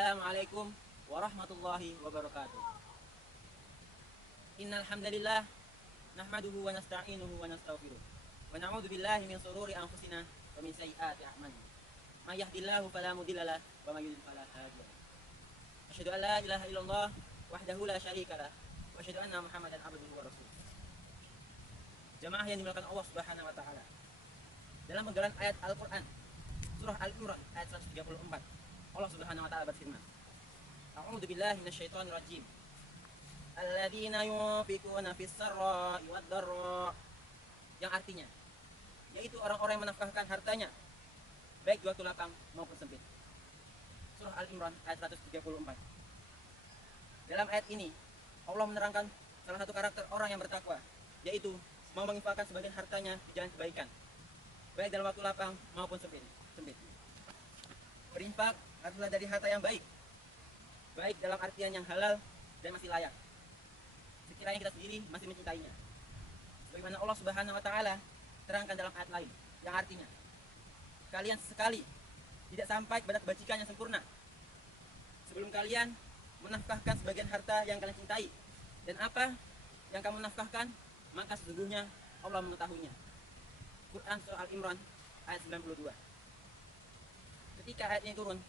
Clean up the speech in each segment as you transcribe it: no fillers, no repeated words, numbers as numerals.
Assalamualaikum warahmatullahi wabarakatuh. Innal hamdalillah nahmaduhu wa nasta'inuhu wa nastaghfiruh wa na'udzu billahi min shururi anfusina wa min sayyiati a'malina. May yahdihillahu fala mudhillalah wa may yudhlil fala hadiya lahu. Asyhadu an la ilaha illallah wahdahu la syarikalah wa asyhadu anna Muhammadan abduhu wa rasuluh. Jamaah yang dimuliakan Allah Subhanahu wa taala. Dalam penggalan ayat Al-Qur'an surah Al-Imran ayat 134, Allah Subhanahu wa taala berfirman, A'udzu billahi minasyaitonir rajim. Alladzina yunfiquna fis sarra'i wad dharra. Yang artinya yaitu orang-orang yang menafkahkan hartanya baik di waktu lapang maupun sempit. Surah Al-Imran ayat 134. Dalam ayat ini Allah menerangkan salah satu karakter orang yang bertakwa, yaitu mau menginfakkan sebagian hartanya di jalan kebaikan, baik dalam waktu lapang maupun sempit. Berinfak haruslah dari harta yang baik dalam artian yang halal dan masih layak, sekiranya kita sendiri masih mencintainya. Sebagaimana Allah Subhanahu wa taala terangkan dalam ayat lain yang artinya, kalian sekali tidak sampai pada kebajikan yang sempurna sebelum kalian menafkahkan sebagian harta yang kalian cintai, dan apa yang kamu nafkahkan maka sesungguhnya Allah mengetahuinya. Quran surah Al-Imran ayat 92. Ketika ayat ini turun,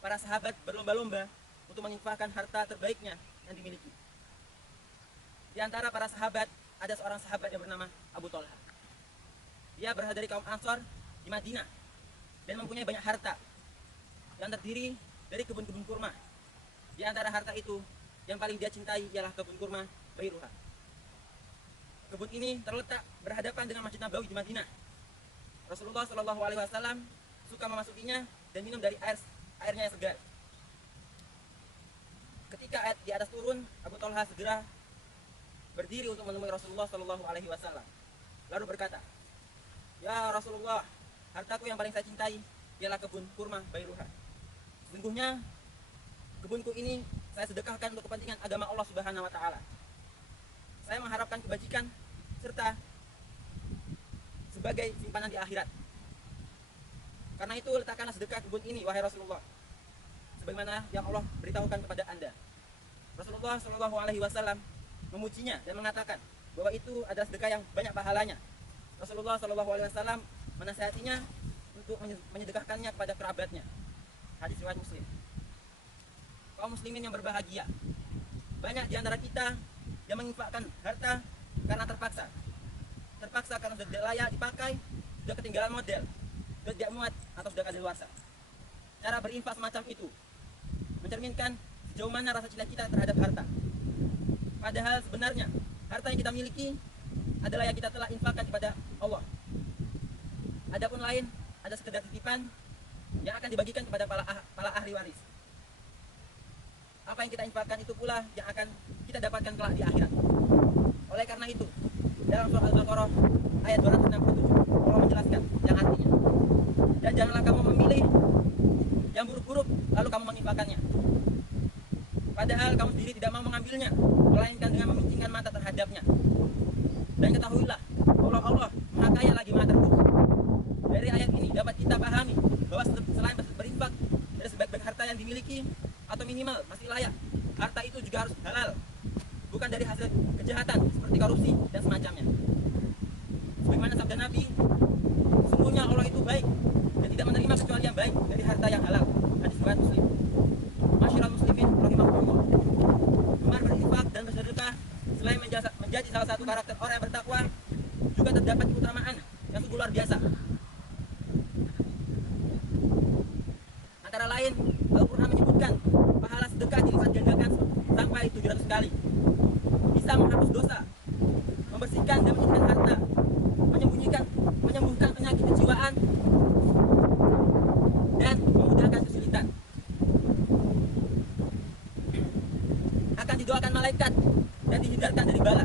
para sahabat berlomba-lomba untuk menginfakkan harta terbaiknya yang dimiliki. Di antara para sahabat ada seorang sahabat yang bernama Abu Thalha. Dia berasal dari kaum Ansor di Madinah dan mempunyai banyak harta yang terdiri dari kebun-kebun kurma. Di antara harta itu yang paling dia cintai ialah kebun kurma Bairuha. Kebun ini terletak berhadapan dengan Masjid Nabawi di Madinah. Rasulullah Shallallahu Alaihi Wasallam suka memasukinya dan minum dari airnya yang segar. Ketika ayat di atas turun, Abu Thalha segera berdiri untuk menemui Rasulullah Shallallahu Alaihi Wasallam, lalu berkata, "Ya Rasulullah, hartaku yang paling saya cintai ialah kebun kurma Bairuha. Sesungguhnya kebunku ini saya sedekahkan untuk kepentingan agama Allah Subhanahu Wa Taala. Saya mengharapkan kebajikan serta sebagai simpanan di akhirat. Karena itu letakkanlah sedekah kebun ini, wahai Rasulullah, sebagaimana yang Allah beritahukan kepada Anda." Rasulullah Shallallahu Alaihi Wasallam memujinya dan mengatakan bahwa itu adalah sedekah yang banyak pahalanya. Rasulullah Shallallahu Alaihi Wasallam menasihatinya untuk menyedekahkannya kepada kerabatnya. Hadis riwayat Muslim. Kaum muslimin yang berbahagia, banyak di antara kita yang menginfakkan harta karena terpaksa karena sudah tidak layak dipakai, sudah ketinggalan model, sudah tidak muat, atau sudah kadaluarsa. Cara berinfak semacam itu mencerminkan sejauh mana rasa cinta kita terhadap harta. Padahal sebenarnya harta yang kita miliki adalah yang kita telah infakkan kepada Allah. Adapun lain ada sekedar titipan yang akan dibagikan kepada para ahli waris. Apa yang kita infakkan itu pula yang akan kita dapatkan kelak di akhirat. Oleh karena itu, dalam surah Al-Baqarah ayat 267 Allah menjelaskan yang artinya, dan janganlah kamu memilih yang buruk-buruk lalu kamu menginfakkannya, padahal kamu sendiri tidak mau mengambilnya, melainkan dengan memincingkan mata terhadapnya. Dan ketahuilah Allah Maha Kaya lagi Maha Terpuji. Dari ayat ini dapat kita pahami bahwa selain berinfak dari sebaik-baik harta yang dimiliki, atau minimal masih layak, harta itu juga harus halal, bukan dari hasil kejahatan seperti korupsi dan semacamnya. Sebagaimana sabda Nabi, sungguhnya Allah itu baik dan tidak menerima kecuali yang baik dari harta yang halal. Hadis riwayat Muslim. Masyiral muslimin rahimakumullah. Gemar berinfak dan bersedekah selain menjadi salah satu karakter orang yang bertakwa, juga terdapat keutamaan yang sungguh luar biasa. Antara lain, Al-Quran menyebutkan pahala sedekah dilipat gandakan sampai 700 kali. Bisa menghapus dosa, membersihkan dan menyucikan harta, menyembuhkan penyakit kejiwaan, dan memudahkan kesulitan. Akan didoakan malaikat dan dihindarkan dari bala,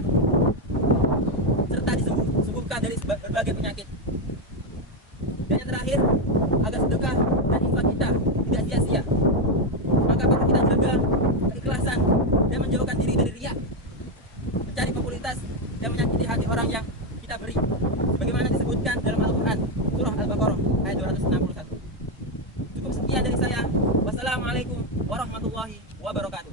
serta disembuhkan dari berbagai penyakit. Dan yang terakhir, agar sedekah dan infak kita tidak sia-sia, maka perlu kita jaga keikhlasan dan menjauhkan diri dari riya, mencari popularitas dan menyakiti hati orang yang kita beri, sebagaimana disebutkan dalam Al-Quran surah Al-Baqarah ayat 261. Cukup sekian dari saya. Wassalamualaikum warahmatullahi wabarakatuh. warahmatullahi wabarakatuh.